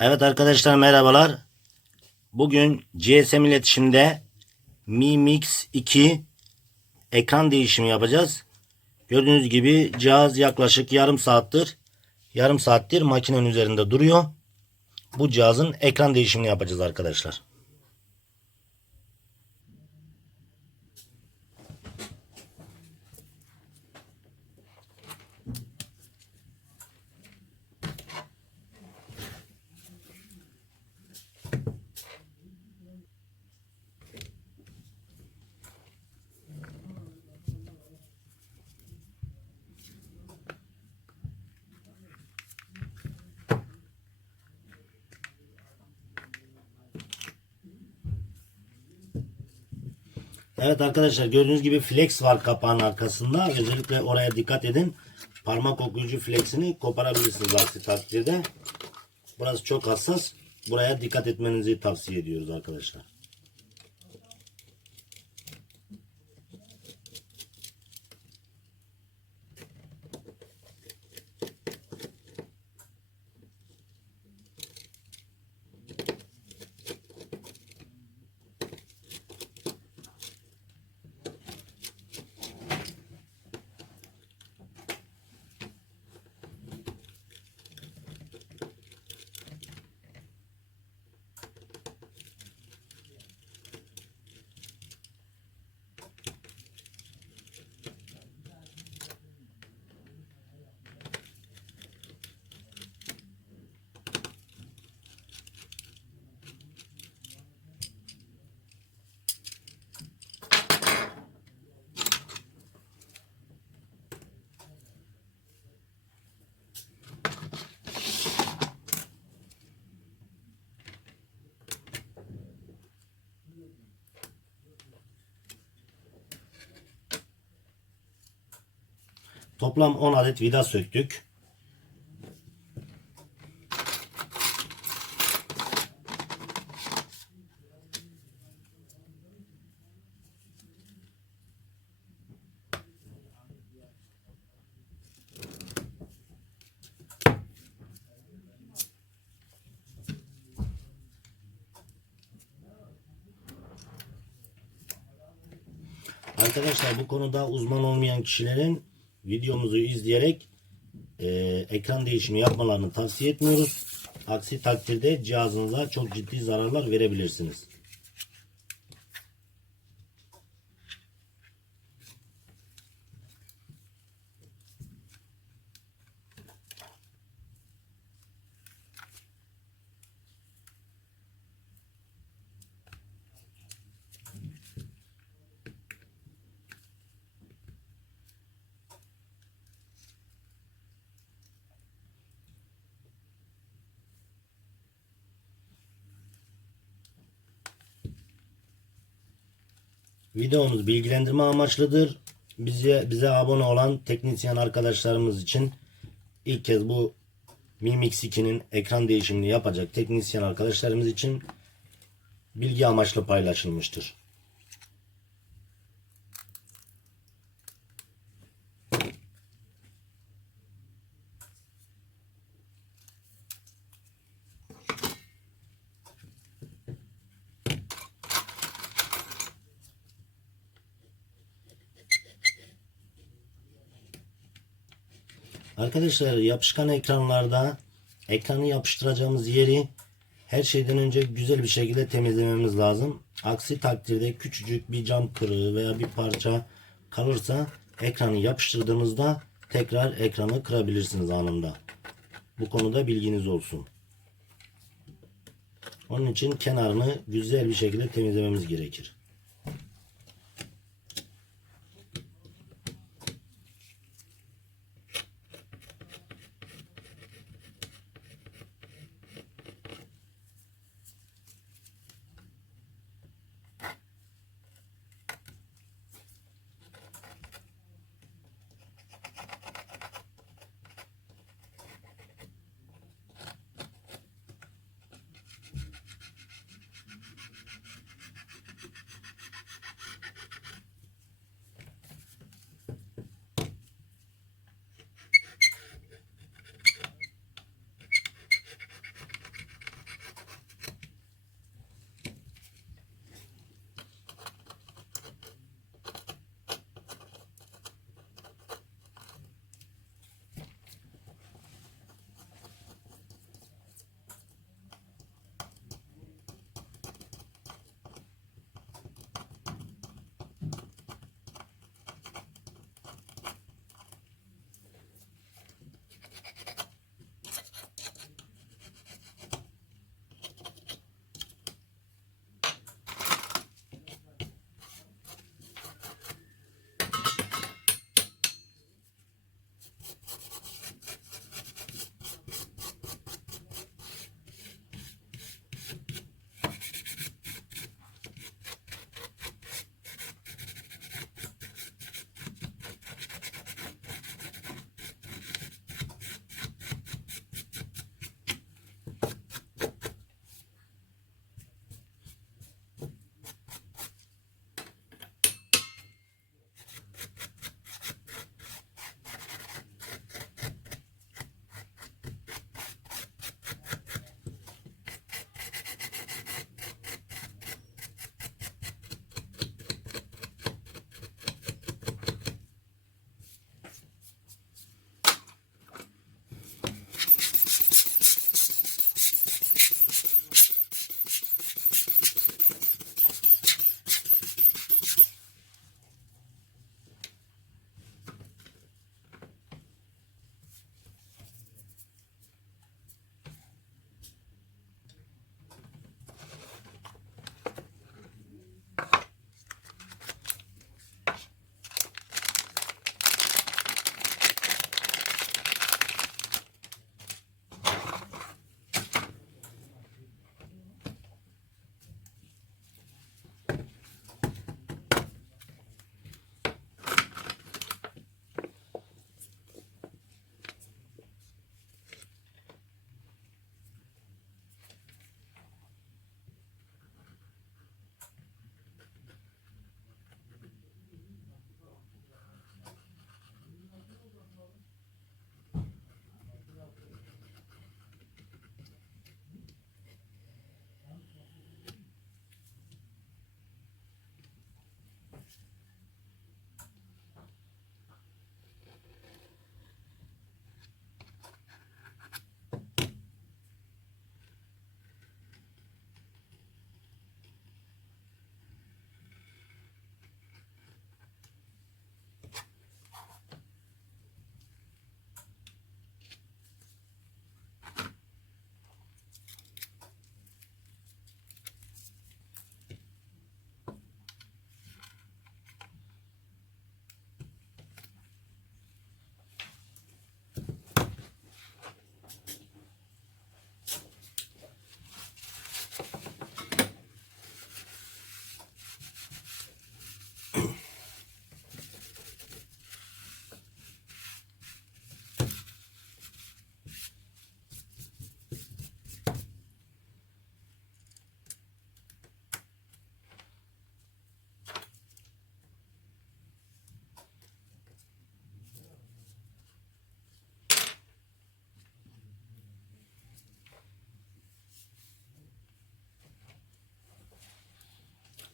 Evet arkadaşlar merhabalar. Bugün GSM iletişimde Mi Mix 2 ekran değişimi yapacağız. Gördüğünüz gibi cihaz yaklaşık yarım saattir yarım saattir makinenin üzerinde duruyor. Bu cihazın ekran değişimini yapacağız arkadaşlar. Evet arkadaşlar gördüğünüz gibi flex var kapağın arkasında. Özellikle oraya dikkat edin. Parmak okuyucu flexini koparabilirsiniz aksi takdirde. Burası çok hassas. Buraya dikkat etmenizi tavsiye ediyoruz arkadaşlar. Toplam 10 adet vida söktük. Arkadaşlar bu konuda uzman olmayan kişilerin videomuzu izleyerek e, ekran değişimi yapmalarını tavsiye etmiyoruz. Aksi takdirde cihazınıza çok ciddi zararlar verebilirsiniz. Videomuz bilgilendirme amaçlıdır. Bize bize abone olan teknisyen arkadaşlarımız için ilk kez bu Mi Mix 2'nin ekran değişimini yapacak teknisyen arkadaşlarımız için bilgi amaçlı paylaşılmıştır. Arkadaşlar yapışkan ekranlarda ekranı yapıştıracağımız yeri her şeyden önce güzel bir şekilde temizlememiz lazım. Aksi takdirde küçücük bir cam kırığı veya bir parça kalırsa ekranı yapıştırdığınızda tekrar ekranı kırabilirsiniz anında. Bu konuda bilginiz olsun. Onun için kenarını güzel bir şekilde temizlememiz gerekir.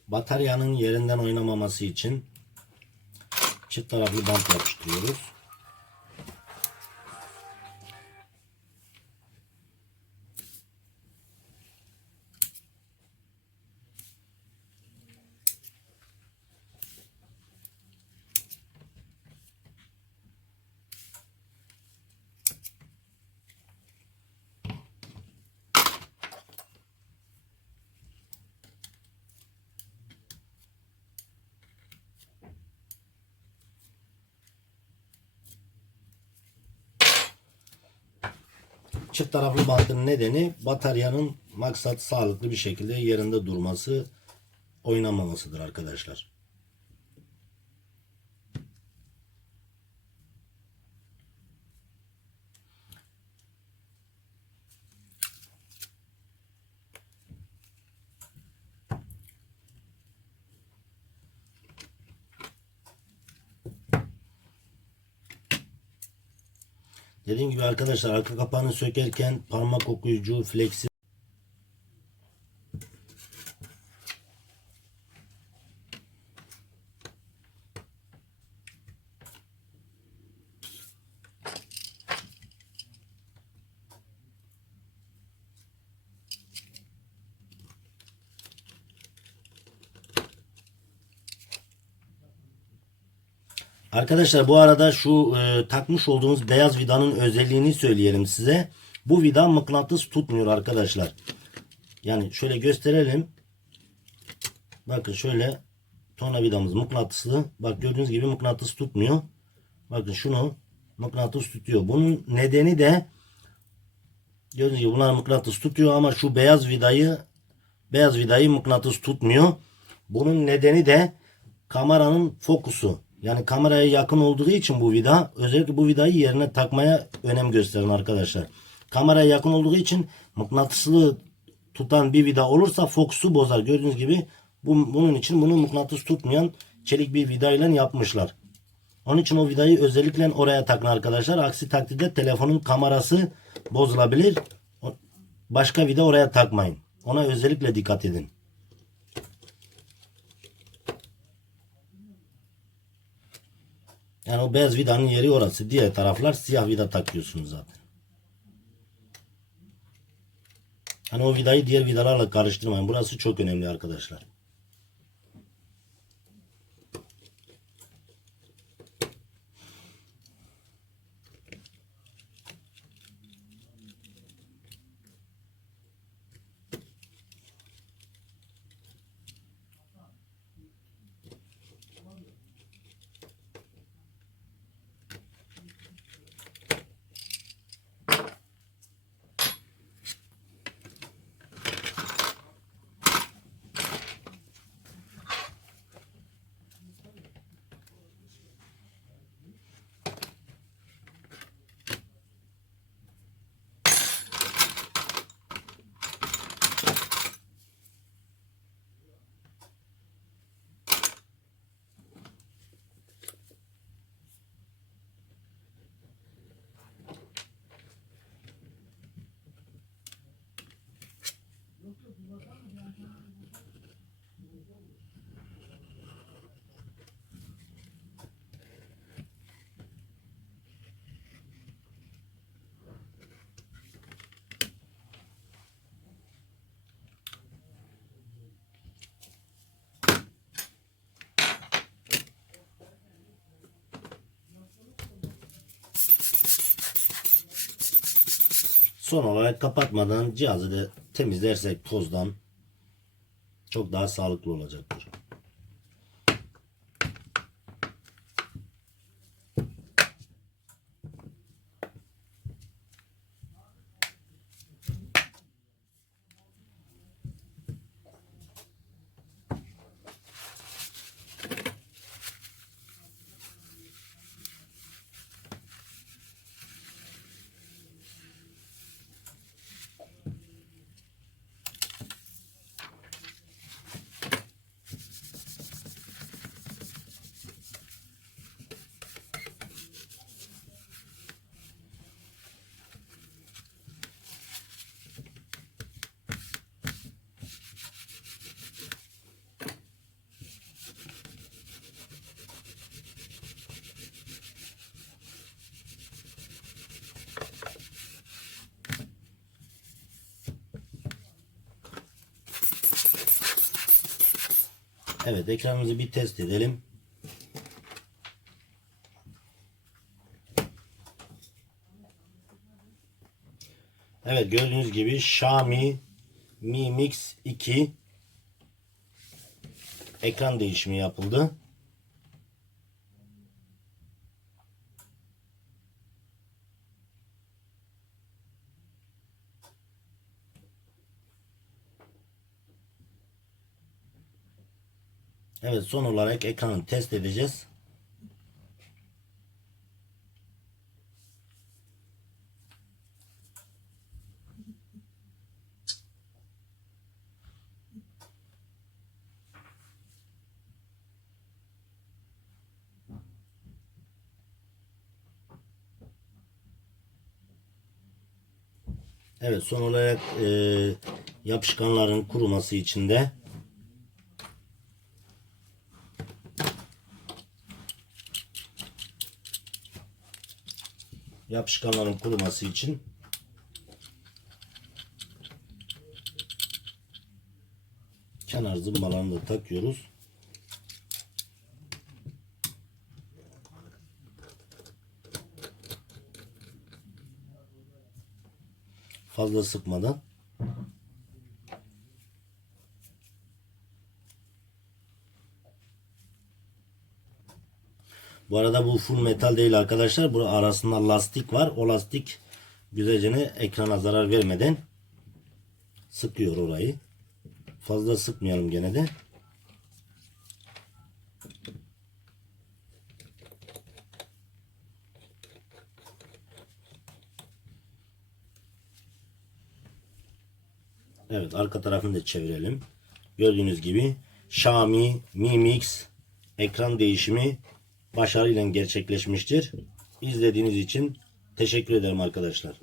Bataryanın yerinden oynamaması için çift taraflı bant yapıştırıyoruz. Çift taraflı bantın nedeni bataryanın maksat sağlıklı bir şekilde yerinde durması, oynamamasıdır arkadaşlar. Dediğim gibi arkadaşlar arka kapağını sökerken parmak okuyucu, flexi Arkadaşlar bu arada şu e, takmış olduğumuz beyaz vidanın özelliğini söyleyelim size. Bu vida mıknatıs tutmuyor arkadaşlar. Yani şöyle gösterelim. Bakın şöyle torna vidamız mıknatıslı. Bak gördüğünüz gibi mıknatıs tutmuyor. Bakın şunu mıknatıs tutuyor. Bunun nedeni de gördüğünüz gibi bunlar mıknatıs tutuyor ama şu beyaz vidayı beyaz vidayı mıknatıs tutmuyor. Bunun nedeni de kameranın fokusu. Yani kameraya yakın olduğu için bu vida özellikle bu vidayı yerine takmaya önem gösterin arkadaşlar. Kameraya yakın olduğu için mıknatıslı tutan bir vida olursa fokusu bozar. Gördüğünüz gibi bu, bunun için bunu mıknatıs tutmayan çelik bir vida ile yapmışlar. Onun için o vidayı özellikle oraya takın arkadaşlar. Aksi takdirde telefonun kamerası bozulabilir. Başka vida oraya takmayın. Ona özellikle dikkat edin. Yani o beyaz vidanın yeri orası. Diğer taraflar siyah vida takıyorsunuz zaten. Hani o vidayı diğer vidalarla karıştırmayın. Burası çok önemli arkadaşlar. Son olarak kapatmadan cihazı da temizlersek tozdan çok daha sağlıklı olacaktır. Evet ekranımızı bir test edelim. Evet gördüğünüz gibi Xiaomi Mi Mix 2 ekran değişimi yapıldı. Evet son olarak ekranı test edeceğiz. Evet son olarak e, yapışkanların kuruması için de yapışkanların kuruması için kenar zımbalarını da takıyoruz. Fazla sıkmadan. Bu arada bu full metal değil arkadaşlar. Bu arasında lastik var. O lastik güzelce ekrana zarar vermeden sıkıyor orayı. Fazla sıkmayalım gene de. Evet arka tarafını da çevirelim. Gördüğünüz gibi Xiaomi Mi Mix ekran değişimi başarıyla gerçekleşmiştir. İzlediğiniz için teşekkür ederim arkadaşlar.